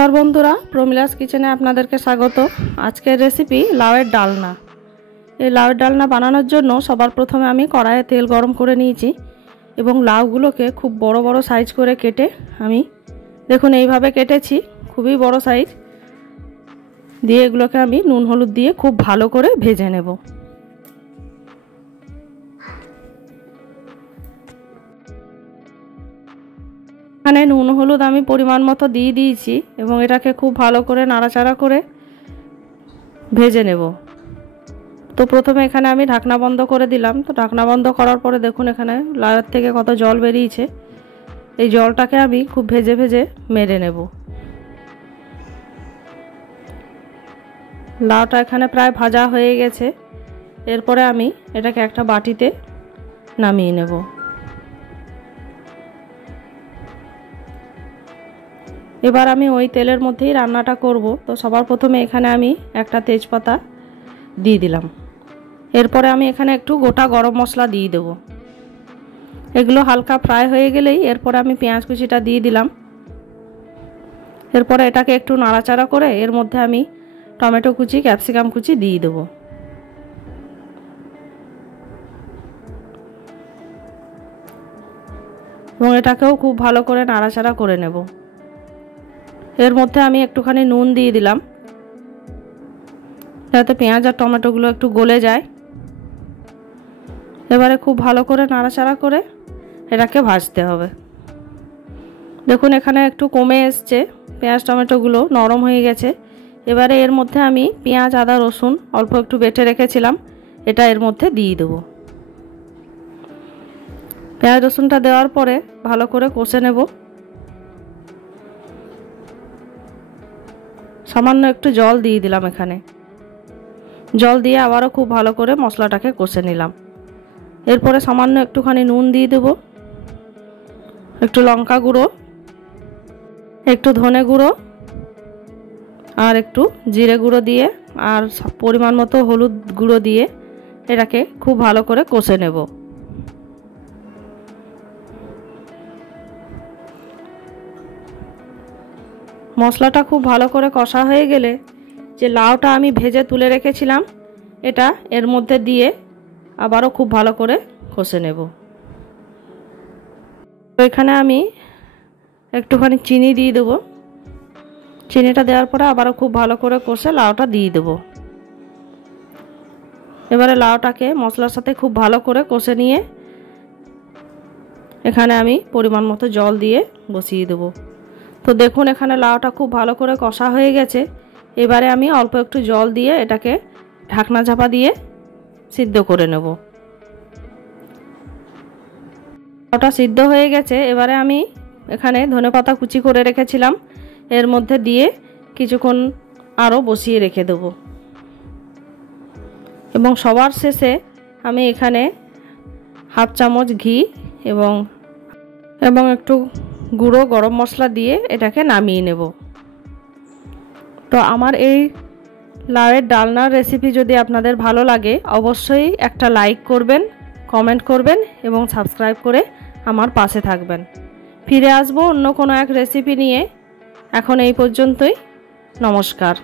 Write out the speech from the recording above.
नमस्कार बंधुरा प्रमिलास किचेने आपनादेरके स्वागत। आजकेर रेसिपि लाउएर डालना। ये लाउएर डालना बानानोर जोन्नो सबार प्रथमे आमी कड़ाइये तेल गरम करे निয়েছি एबं लाउगुलोके खूब बड़ो बड़ो साइज करे केटे आमी देखुन এইভাবে केटेছি खूबই बड़ो साइज दिए एगुलोके आमी नुन हलुद दिए खूब भालो करे भेजे नेब। এখানে নুন হলুদ আমি পরিমাণ মতো দিয়ে দিয়েছি এবং এটাকে খুব ভালো করে নাড়াচাড়া করে ভেজে নেব। তো প্রথমে এখানে আমি ঢাকনা বন্ধ করে দিলাম। তো ঢাকনা বন্ধ করার পরে দেখুন এখানে লাউয়ের থেকে কত জল বেরিয়েছে। এই জলটাকে আমি খুব ভেজে ভেজে মেরে নেব। লাউটা এখানে প্রায় ভাজা হয়ে গেছে। এরপরে আমি এটাকে একটা বাটিতে নামিয়ে নেব। এবার আমি ওই তেলের মধ্যেই রান্নাটা করব। তো সবার প্রথমে এখানে আমি একটা তেজপাতা দিয়ে দিলাম। এরপরে আমি এখানে একটু গোটা গরম মশলা দিয়ে দেব। এগুলো হালকা ফ্রাই হয়ে গেলেই এরপরে আমি পেঁয়াজ কুচিটা দিয়ে দিলাম। এরপরে এটাকে একটু নাড়াচাড়া করে এর মধ্যে আমি টমেটো কুচি ক্যাপসিকাম কুচি দিয়ে দেব। এবং এটাকেও খুব ভালো করে নাড়াচাড়া করে নেব। এর মধ্যে আমি একটুখানি নুন দিয়ে দিলাম যাতে পেঁয়াজ আর টমেটোগুলো একটু গলে যায়। এবারে খুব ভালো করে নাড়াচাড়া করে এটাকে ভাজতে হবে। দেখুন এখানে একটু কমে এসছে, পেঁয়াজ টমেটোগুলো নরম হয়ে গেছে। এবারে এর মধ্যে আমি পেঁয়াজ আদা রসুন অল্প একটু বেটে রেখেছিলাম এটা এর মধ্যে দিয়ে দেব। পেঁয়াজ রসুনটা দেওয়ার পরে ভালো করে কষে নেব। সামান্য একটু জল দিয়ে দিলাম। এখানে জল দিয়ে আবারও খুব ভালো করে মশলাটাকে কষে নিলাম। এরপরে সামান্য একটুখানি নুন দিয়ে দেব, একটু লঙ্কা গুঁড়ো, একটু ধনে গুঁড়ো আর একটু জিরে গুঁড়ো দিয়ে আর পরিমাণ মতো হলুদ গুঁড়ো দিয়ে এটাকে খুব ভালো করে কষে নেব। মশলাটা খুব ভালো করে কষা হয়ে গেলে যে লাউটা আমি ভেজে তুলে রেখেছিলাম এটা এর মধ্যে দিয়ে আবারও খুব ভালো করে কষে নেব। তো এখানে আমি একটুখানি চিনি দিয়ে দেব। চিনিটা দেওয়ার পরে আবারও খুব ভালো করে কষে লাউটা দিয়ে দেব। এবারে লাউটাকে মশলার সাথে খুব ভালো করে কষে নিয়ে এখানে আমি পরিমাণ মতো জল দিয়ে বসিয়ে দেব। তো দেখুন এখানে লাউটা খুব ভালো করে কষা হয়ে গেছে। এবারে আমি অল্প একটু জল দিয়ে এটাকে ঢাকনা চাপা দিয়ে সিদ্ধ করে নেব। লাউটা সিদ্ধ হয়ে গেছে। এবারে আমি এখানে ধনেপাতা কুচি করে রেখেছিলাম এর মধ্যে দিয়ে কিছুক্ষণ আরও বসিয়ে রেখে দেব। এবং সবার শেষে আমি এখানে হাফ চামচ ঘি এবং একটু গুঁড়ো গরম মশলা দিয়ে এটাকে নামিয়ে নেব। তো আমার এই লাউয়ের ডালনার রেসিপি যদি আপনাদের ভালো লাগে অবশ্যই একটা লাইক করবেন, কমেন্ট করবেন এবং সাবস্ক্রাইব করে আমার পাশে থাকবেন। ফিরে আসবো অন্য কোনো এক রেসিপি নিয়ে। এখন এই পর্যন্তই, নমস্কার।